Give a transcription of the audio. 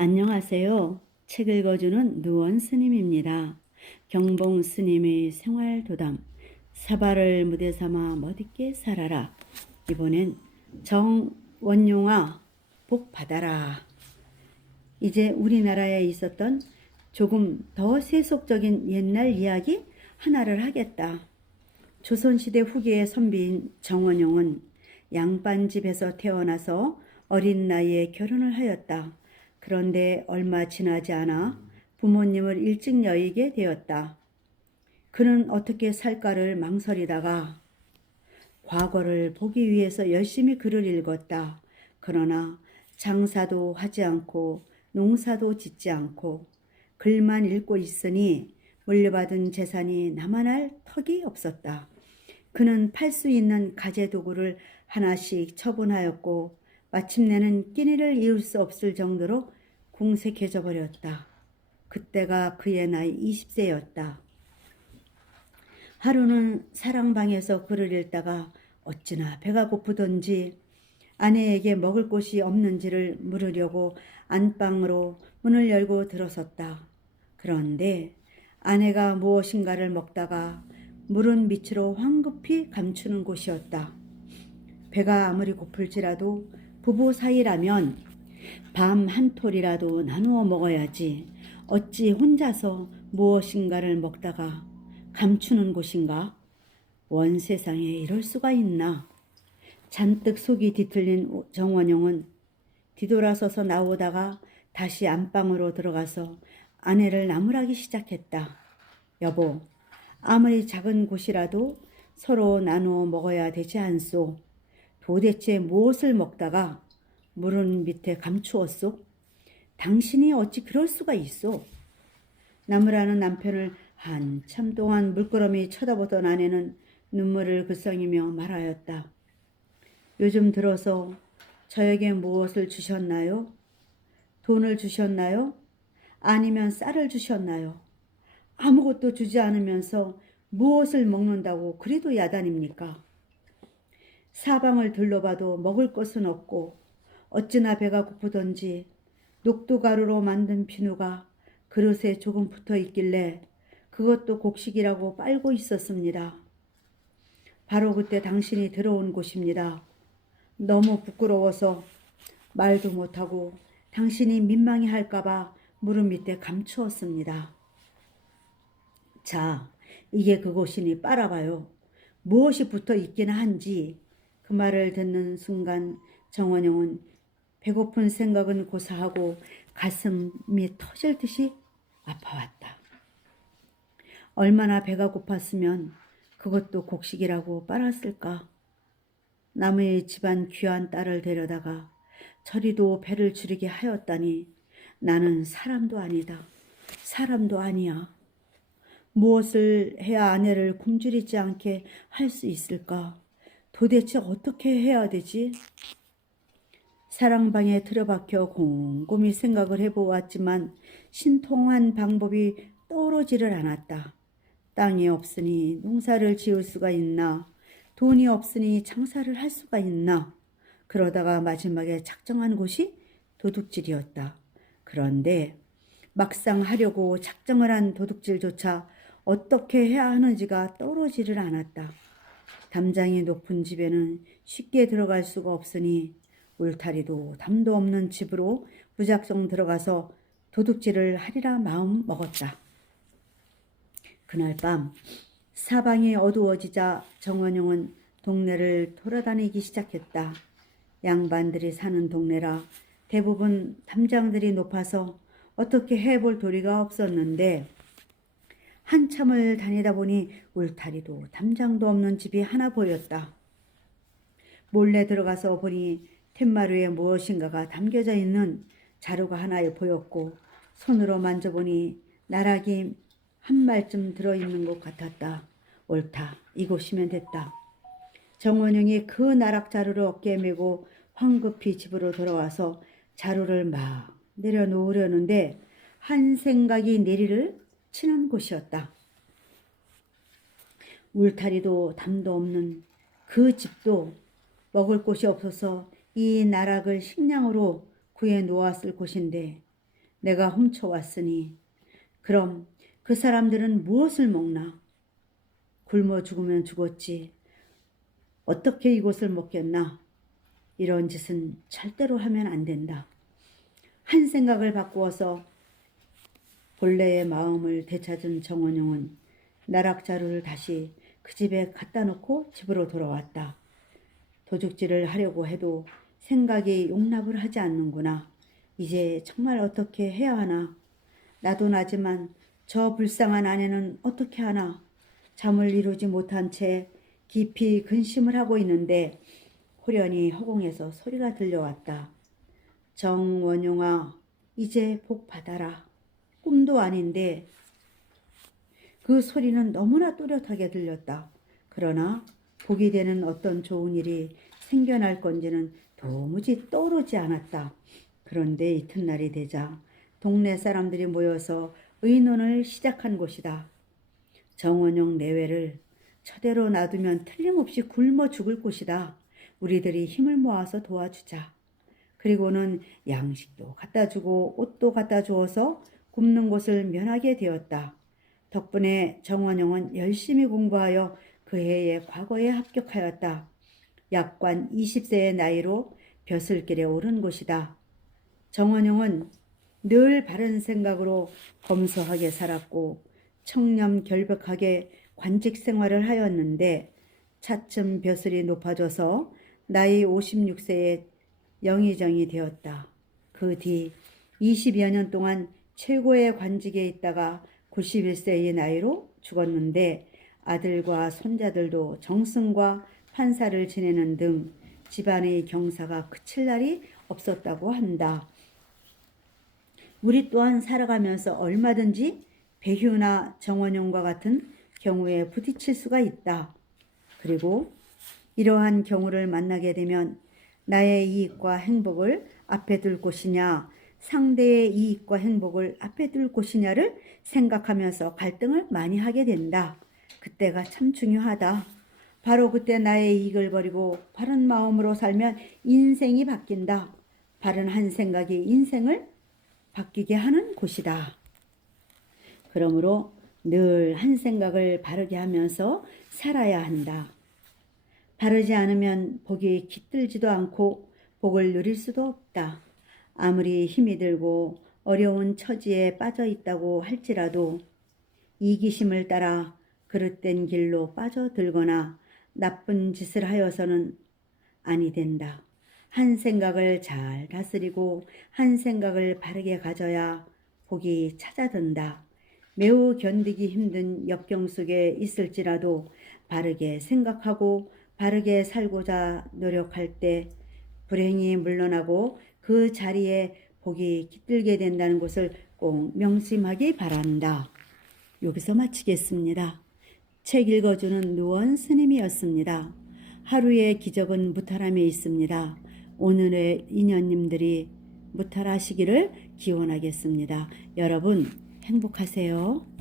안녕하세요. 책 읽어주는 누원 스님입니다. 경봉 스님의 생활도담, 사발을 무대 삼아 멋있게 살아라. 이번엔 정원용아 복 받아라. 이제 우리나라에 있었던 조금 더 세속적인 옛날 이야기 하나를 하겠다. 조선시대 후기의 선비인 정원용은 양반집에서 태어나서 어린 나이에 결혼을 하였다. 그런데 얼마 지나지 않아 부모님을 일찍 여의게 되었다. 그는 어떻게 살까를 망설이다가 과거를 보기 위해서 열심히 글을 읽었다. 그러나 장사도 하지 않고 농사도 짓지 않고 글만 읽고 있으니 물려받은 재산이 남아날 턱이 없었다. 그는 팔 수 있는 가재도구를 하나씩 처분하였고 마침내는 끼니를 이을 수 없을 정도로 궁색해져 버렸다. 그때가 그의 나이 20세였다. 하루는 사랑방에서 글을 읽다가 어찌나 배가 고프던지 아내에게 먹을 곳이 없는지를 물으려고 안방으로 문을 열고 들어섰다. 그런데 아내가 무엇인가를 먹다가 물은 밑으로 황급히 감추는 곳이었다. 배가 아무리 고플지라도 부부 사이라면 밤 한 톨이라도 나누어 먹어야지 어찌 혼자서 무엇인가를 먹다가 감추는 곳인가? 원 세상에 이럴 수가 있나? 잔뜩 속이 뒤틀린 정원용은 뒤돌아서서 나오다가 다시 안방으로 들어가서 아내를 나무라기 시작했다. 여보, 아무리 작은 곳이라도 서로 나누어 먹어야 되지 않소? 도대체 무엇을 먹다가 물은 밑에 감추었소? 당신이 어찌 그럴 수가 있소? 나무라는 남편을 한참 동안 물끄러미 쳐다보던 아내는 눈물을 글썽이며 말하였다. 요즘 들어서 저에게 무엇을 주셨나요? 돈을 주셨나요? 아니면 쌀을 주셨나요? 아무것도 주지 않으면서 무엇을 먹는다고 그리도 야단입니까? 사방을 둘러봐도 먹을 것은 없고 어찌나 배가 고프던지 녹두가루로 만든 비누가 그릇에 조금 붙어 있길래 그것도 곡식이라고 빨고 있었습니다. 바로 그때 당신이 들어온 곳입니다. 너무 부끄러워서 말도 못하고 당신이 민망해 할까봐 무릎 밑에 감추었습니다. 자, 이게 그곳이니 빨아봐요. 무엇이 붙어 있기나 한지. 그 말을 듣는 순간 정원용은 배고픈 생각은 고사하고 가슴이 터질 듯이 아파왔다. 얼마나 배가 고팠으면 그것도 곡식이라고 빨았을까. 남의 집안 귀한 딸을 데려다가 저리도 배를 줄이게 하였다니 나는 사람도 아니다. 사람도 아니야. 무엇을 해야 아내를 굶주리지 않게 할 수 있을까? 도대체 어떻게 해야 되지? 사랑방에 틀어박혀 곰곰이 생각을 해보았지만 신통한 방법이 떠오르지를 않았다. 땅이 없으니 농사를 지을 수가 있나? 돈이 없으니 장사를 할 수가 있나? 그러다가 마지막에 작정한 곳이 도둑질이었다. 그런데 막상 하려고 작정을 한 도둑질조차 어떻게 해야 하는지가 떠오르지를 않았다. 담장이 높은 집에는 쉽게 들어갈 수가 없으니 울타리도 담도 없는 집으로 무작정 들어가서 도둑질을 하리라 마음 먹었다. 그날 밤 사방이 어두워지자 정원용은 동네를 돌아다니기 시작했다. 양반들이 사는 동네라 대부분 담장들이 높아서 어떻게 해볼 도리가 없었는데 한참을 다니다 보니 울타리도 담장도 없는 집이 하나 보였다. 몰래 들어가서 보니 툇마루에 무엇인가가 담겨져 있는 자루가 하나 보였고 손으로 만져보니 나락이 한 말쯤 들어있는 것 같았다. 옳다. 이곳이면 됐다. 정원용이 그 나락 자루를 어깨에 메고 황급히 집으로 돌아와서 자루를 막 내려놓으려는데 한 생각이 내리를 치는 곳이었다. 울타리도 담도 없는 그 집도 먹을 곳이 없어서 이 나락을 식량으로 구해 놓았을 곳인데 내가 훔쳐왔으니 그럼 그 사람들은 무엇을 먹나? 굶어 죽으면 죽었지. 어떻게 이것을 먹겠나? 이런 짓은 절대로 하면 안 된다. 한 생각을 바꾸어서 본래의 마음을 되찾은 정원용은 나락자루를 다시 그 집에 갖다 놓고 집으로 돌아왔다. 도둑질을 하려고 해도 생각이 용납을 하지 않는구나. 이제 정말 어떻게 해야 하나? 나도 나지만 저 불쌍한 아내는 어떻게 하나? 잠을 이루지 못한 채 깊이 근심을 하고 있는데 호련히 허공에서 소리가 들려왔다. 정원용아, 이제 복 받아라. 꿈도 아닌데 그 소리는 너무나 또렷하게 들렸다. 그러나 복이 되는 어떤 좋은 일이 생겨날 건지는 도무지 떠오르지 않았다. 그런데 이튿날이 되자 동네 사람들이 모여서 의논을 시작한 곳이다. 정원용 내외를 저대로 놔두면 틀림없이 굶어 죽을 곳이다. 우리들이 힘을 모아서 도와주자. 그리고는 양식도 갖다 주고 옷도 갖다 주어서 굶는 곳을 면하게 되었다. 덕분에 정원용은 열심히 공부하여 그 해의 과거에 합격하였다. 약관 20세의 나이로 벼슬길에 오른 곳이다. 정원용은 늘 바른 생각으로 검소하게 살았고 청렴결백하게 관직 생활을 하였는데 차츰 벼슬이 높아져서 나이 56세에 영의정이 되었다. 그 뒤 20여 년 동안 최고의 관직에 있다가 91세의 나이로 죽었는데 아들과 손자들도 정승과 판사를 지내는 등 집안의 경사가 그칠 날이 없었다고 한다. 우리 또한 살아가면서 얼마든지 배휴나 정원용과 같은 경우에 부딪힐 수가 있다. 그리고 이러한 경우를 만나게 되면 나의 이익과 행복을 앞에 둘 것이냐, 상대의 이익과 행복을 앞에 둘 것이냐를 생각하면서 갈등을 많이 하게 된다. 그때가 참 중요하다. 바로 그때 나의 이익을 버리고 바른 마음으로 살면 인생이 바뀐다. 바른 한 생각이 인생을 바뀌게 하는 곳이다. 그러므로 늘 한 생각을 바르게 하면서 살아야 한다. 바르지 않으면 복이 깃들지도 않고 복을 누릴 수도 없다. 아무리 힘이 들고 어려운 처지에 빠져 있다고 할지라도 이기심을 따라 그릇된 길로 빠져들거나 나쁜 짓을 하여서는 아니 된다. 한 생각을 잘 다스리고 한 생각을 바르게 가져야 복이 찾아든다. 매우 견디기 힘든 역경 속에 있을지라도 바르게 생각하고 바르게 살고자 노력할 때 불행이 물러나고 그 자리에 복이 깃들게 된다는 것을 꼭 명심하기 바란다. 여기서 마치겠습니다. 책 읽어주는 누원 스님이었습니다. 하루의 기적은 무탈함에 있습니다. 오늘의 인연님들이 무탈하시기를 기원하겠습니다. 여러분 행복하세요.